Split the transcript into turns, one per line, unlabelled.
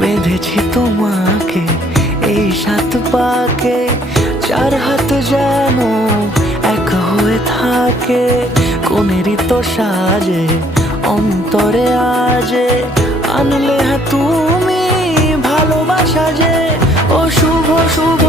বেঁধেছি তোমাকে, এই সাত পাকে, চার হাত যেন এক হয়ে থাকে। কোনেরই তো সাজে, অন্তরে আজে। আনলে তুমি ভালোবাসা যে, ও শুভ শুভ